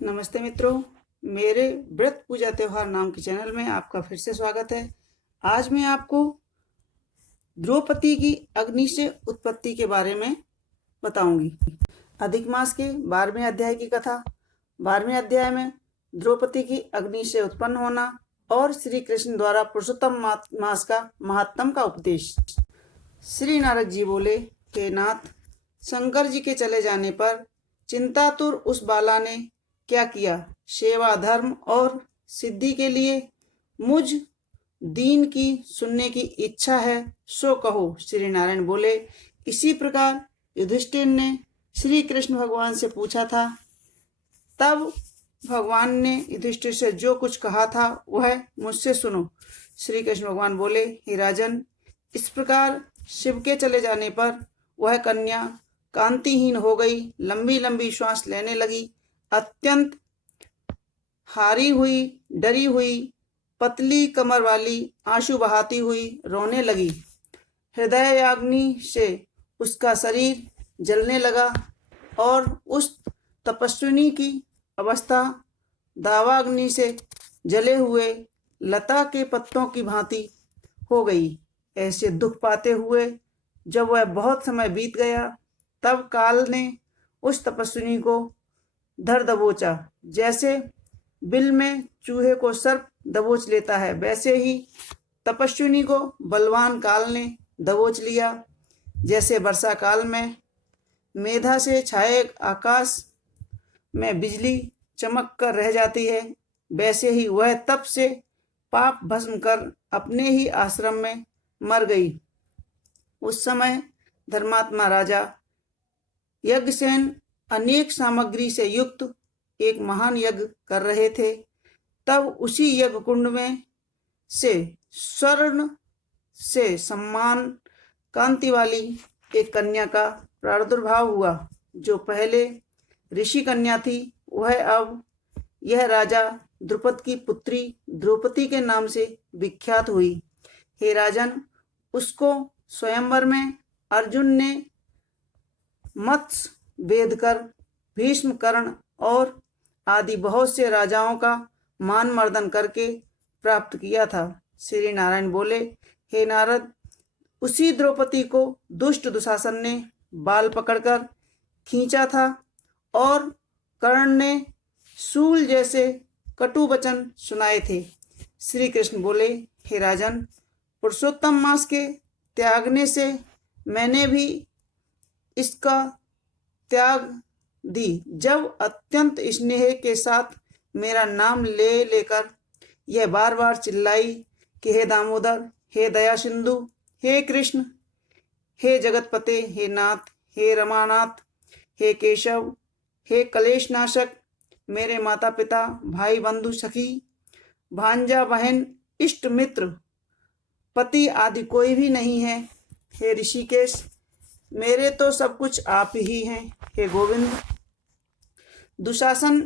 नमस्ते मित्रों, मेरे व्रत पूजा त्योहार नाम के चैनल में आपका फिर से स्वागत है। आज मैं आपको द्रौपदी की अग्नि से उत्पत्ति के बारे में बताऊंगी। अधिक मास के 12वें अध्याय की कथा। 12वें अध्याय में द्रौपदी की अग्नि से उत्पन्न होना और श्री कृष्ण द्वारा पुरुषोत्तम मास का महात्म का उपदेश। श्री नारद जी बोले, हे नाथ, शंकर जी के चले जाने पर चिंतातुर उस बाला ने क्या किया? सेवा, धर्म और सिद्धि के लिए मुझ दीन की सुनने की इच्छा है, सो कहो। श्री नारायण बोले, इसी प्रकार युधिष्ठिर ने श्री कृष्ण भगवान से पूछा था। तब भगवान ने युधिष्ठिर से जो कुछ कहा था वह मुझसे सुनो। श्री कृष्ण भगवान बोले, हे राजन, इस प्रकार शिव के चले जाने पर वह कन्या कांतिहीन हो गई, लंबी लंबी श्वास लेने लगी, अत्यंत हारी हुई, डरी हुई, पतली कमर वाली, आंसू बहाती हुई रोने लगी। हृदयाग्नि से उसका शरीर जलने लगा और उस तपस्विनी की अवस्था दावाग्नि से जले हुए लता के पत्तों की भांति हो गई। ऐसे दुख पाते हुए जब वह बहुत समय बीत गया, तब काल ने उस तपस्विनी को धर दबोचा। जैसे बिल में चूहे को सर्प दबोच लेता है, वैसे ही तपस्विनी को बलवान काल ने दबोच लिया। जैसे वर्षा काल में मेधा से छाए आकाश में बिजली चमक कर रह जाती है, वैसे ही वह तप से पाप भस्म कर अपने ही आश्रम में मर गई। उस समय धर्मात्मा राजा यज्ञसेन अनेक सामग्री से युक्त एक महान यज्ञ कर रहे थे। तब उसी यज्ञ कुंड में से स्वर्ण से सम्मान कांति वाली एक कन्या का प्रादुर्भाव हुआ। जो पहले ऋषि कन्या थी, वह अब यह राजा द्रुपद की पुत्री द्रौपदी के नाम से विख्यात हुई। हे राजन, उसको स्वयंवर में अर्जुन ने मत्स्य वेद कर भीष्म, कर्ण और आदि बहुत से राजाओं का मान मर्दन करके प्राप्त किया था। श्री नारायण बोले, हे नारद, उसी द्रौपदी को दुष्ट दुशासन ने बाल पकड़कर खींचा था और कर्ण ने शूल जैसे कटु वचन सुनाए थे। श्री कृष्ण बोले, हे राजन, पुरुषोत्तम मास के त्यागने से मैंने भी इसका त्याग दी। जब अत्यंत स्नेह के साथ मेरा नाम ले लेकर यह बार बार चिल्लाई कि हे दामोदर, हे दया सिंधु, हे कृष्ण, हे जगतपते, हे नाथ, हे रमानाथ, हे केशव, हे कलेश नाशक, मेरे माता पिता, भाई बंधु, सखी, भांजा, बहन, इष्ट मित्र, पति आदि कोई भी नहीं है। हे ऋषिकेश, मेरे तो सब कुछ आप ही हैं। हे गोविंद, दुशासन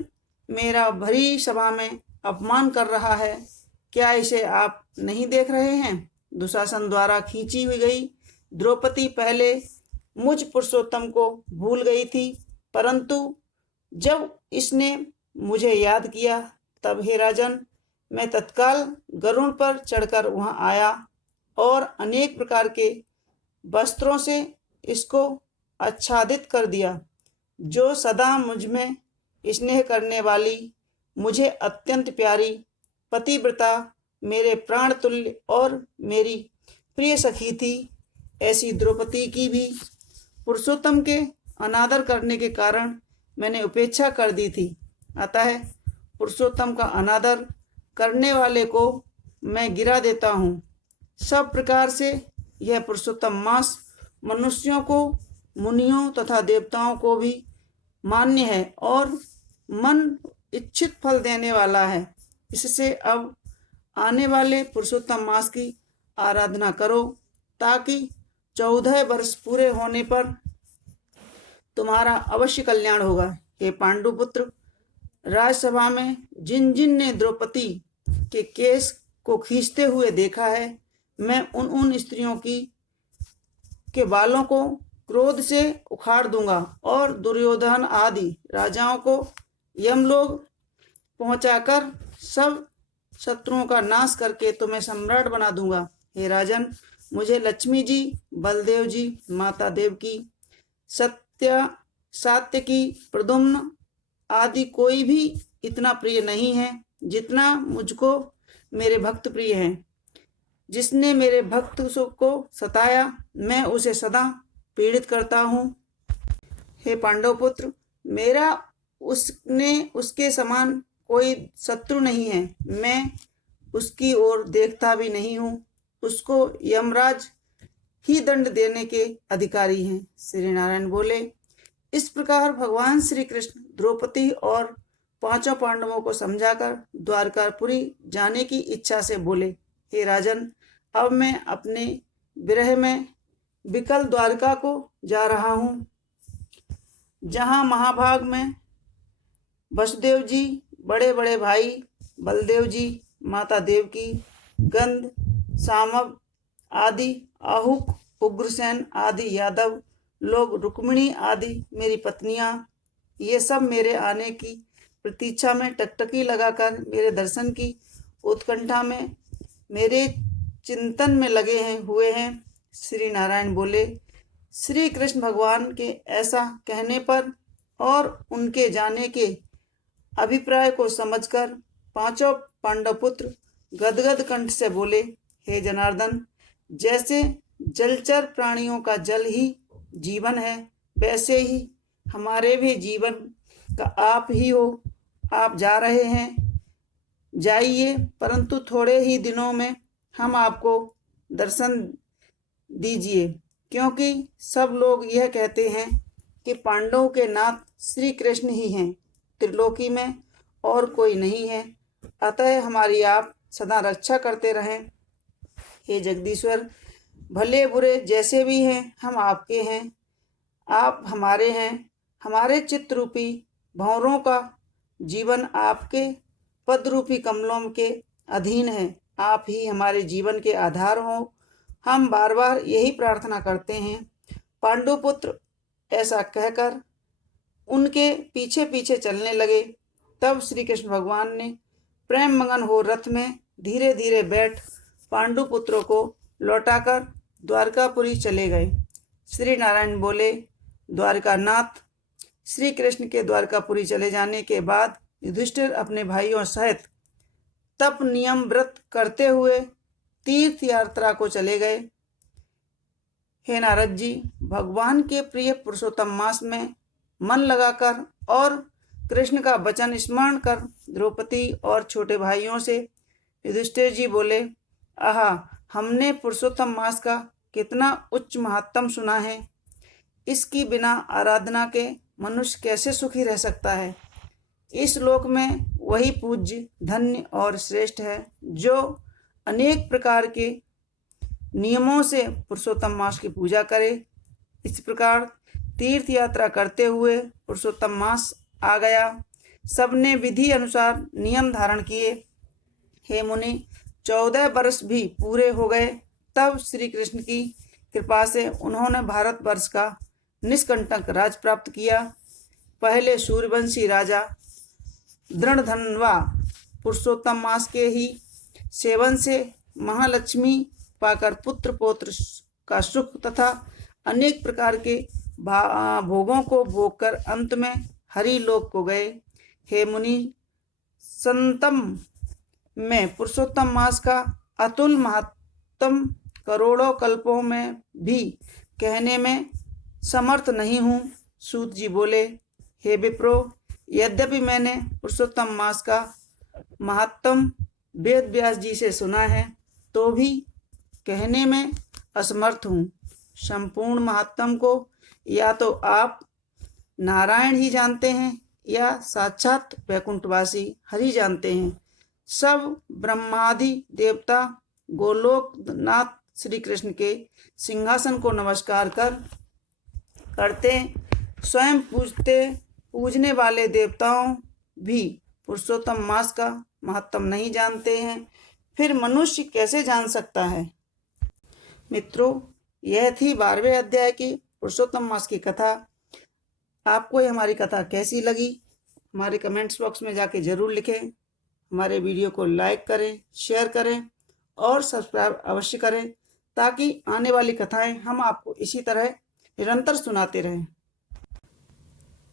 मेरा भरी सभा में अपमान कर रहा है, क्या इसे आप नहीं देख रहे हैं? दुशासन द्वारा खींची हुई गई द्रौपदी पहले मुझ पुरुषोत्तम को भूल गई थी, परंतु जब इसने मुझे याद किया, तब हे राजन, मैं तत्काल गरुड़ पर चढ़कर वहां आया और अनेक प्रकार के वस्त्रों से इसको आच्छादित कर दिया। जो सदा मुझ में स्नेह करने वाली, मुझे अत्यंत प्यारी पतिव्रता, मेरे प्राण तुल्य और मेरी प्रिय सखी थी, ऐसी द्रौपदी की भी पुरुषोत्तम के अनादर करने के कारण मैंने उपेक्षा कर दी थी। अतः पुरुषोत्तम का अनादर करने वाले को मैं गिरा देता हूँ। सब प्रकार से यह पुरुषोत्तम मास मनुष्यों को, मुनियों तथा देवताओं को भी मान्य है और मन इच्छित फल देने वाला है। इससे अब आने वाले पुरुषोत्तम मास की आराधना करो, ताकि 14 वर्ष पूरे होने पर तुम्हारा अवश्य कल्याण होगा। हे पांडुपुत्र, राजसभा में जिन जिन ने द्रौपदी के केस को खींचते हुए देखा है, मैं उन उन स्त्रियों के बालों को क्रोध से उखाड़ दूंगा और दुर्योधन आदि राजाओं को यमलोक पहुंचाकर सब शत्रुओं का नाश करके तुम्हें सम्राट बना दूंगा। हे राजन, मुझे लक्ष्मी जी, बलदेव जी, माता देवकी, सात्यकी, प्रद्युम्न आदि कोई भी इतना प्रिय नहीं है जितना मुझको मेरे भक्त प्रिय हैं। जिसने मेरे भक्त को सताया, मैं उसे सदा पीड़ित करता हूँ। हे पांडव पुत्र, मेरा उसके समान कोई शत्रु नहीं है। मैं उसकी ओर देखता भी नहीं हूँ। उसको यमराज ही दंड देने के अधिकारी हैं। श्री नारायण बोले। इस प्रकार भगवान श्री कृष्ण द्रौपदी और पांचों पांडवों को समझाकर द्वारकापुरी जाने की इच्छा से बोले, हे राजन, अब मैं अपने विरह में विकल द्वारका को जा रहा हूँ, जहाँ महाभाग में वसुदेव जी, बड़े बड़े भाई बलदेव जी, माता देवकी, गंध, सामव आदि, आहुक, उग्रसेन आदि यादव लोग, रुक्मिणी आदि मेरी पत्नियां, ये सब मेरे आने की प्रतीक्षा में टकटकी लगाकर मेरे दर्शन की उत्कंठा में मेरे चिंतन में लगे हुए हैं। श्री नारायण बोले। श्री कृष्ण भगवान के ऐसा कहने पर और उनके जाने के अभिप्राय को समझकर पांचों पांडव पुत्र गदगद कंठ से बोले, हे जनार्दन, जैसे जलचर प्राणियों का जल ही जीवन है, वैसे ही हमारे भी जीवन का आप ही हो। आप जा रहे हैं, जाइए, परंतु थोड़े ही दिनों में हम आपको दर्शन दीजिए, क्योंकि सब लोग यह कहते हैं कि पांडवों के नाथ श्री कृष्ण ही हैं, त्रिलोकी में और कोई नहीं है। अतः हमारी आप सदा रक्षा करते रहें। हे जगदीश्वर, भले बुरे जैसे भी हैं, हम आपके हैं, आप हमारे हैं। हमारे चित्त रूपी भंवरों का जीवन आपके पद रूपी कमलों के अधीन है। आप ही हमारे जीवन के आधार हो। हम बार बार यही प्रार्थना करते हैं। पांडुपुत्र ऐसा कहकर उनके पीछे पीछे चलने लगे। तब श्री कृष्ण भगवान ने प्रेम मगन हो रथ में धीरे धीरे बैठ पांडुपुत्रों को लौटाकर द्वारकापुरी चले गए। श्री नारायण बोले, द्वारकानाथ, श्री कृष्ण के द्वारकापुरी चले जाने के बाद युधिष्ठिर अपने भाइयों सहित तप नियम व्रत करते हुए तीर्थ यात्रा को चले गए। हे नारद जी, भगवान के प्रिय पुरुषोत्तम मास में मन लगाकर और कृष्ण का वचन स्मरण कर द्रौपदी और छोटे भाइयों से युधिष्ठिर जी बोले, आहा, हमने पुरुषोत्तम मास का कितना उच्च महात्म सुना है। इसकी बिना आराधना के मनुष्य कैसे सुखी रह सकता है। इस लोक में वही पूज्य, धन्य और श्रेष्ठ है जो अनेक प्रकार के नियमों से पुरुषोत्तम मास की पूजा करे। इस प्रकार तीर्थ यात्रा करते हुए पुरुषोत्तम मास आ गया। सबने विधि अनुसार नियम धारण किए। हे मुनि, 14 वर्ष भी पूरे हो गए। तब श्री कृष्ण की कृपा से उन्होंने भारतवर्ष का निष्कंटक राज प्राप्त किया। पहले सूर्यवंशी राजा दृढ़धन्वा पुरुषोत्तम मास के ही सेवन से महालक्ष्मी पाकर पुत्र पौत्र का सुख तथा अनेक प्रकार के भोगों को भोगकर अंत में हरि लोक को गए। हे मुनि, संतम में पुरुषोत्तम मास का अतुल महात्म करोड़ों कल्पों में भी कहने में समर्थ नहीं हूँ। सूत जी बोले, हे विप्रो, यद्यपि मैंने पुरुषोत्तम मास का महात्म वेद व्यास जी से सुना है, तो भी कहने में असमर्थ हूँ। संपूर्ण महात्म को या तो आप नारायण ही जानते हैं या साक्षात वैकुंठवासी हरि जानते हैं। सब ब्रह्मादि देवता गोलोकनाथ श्री कृष्ण के सिंहासन को नमस्कार करते, स्वयं पूजने वाले देवताओं भी पुरुषोत्तम मास का महत्व नहीं जानते हैं। फिर मनुष्य कैसे जान सकता है। मित्रों, यह थी 12वें अध्याय की पुरुषोत्तम मास की कथा। आपको हमारी कथा कैसी लगी हमारे कमेंट्स बॉक्स में जाके ज़रूर लिखें। हमारे वीडियो को लाइक करें, शेयर करें और सब्सक्राइब अवश्य करें, ताकि आने वाली कथाएं हम आपको इसी तरह निरंतर सुनाते रहें।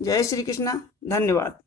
जय श्री कृष्णा। धन्यवाद।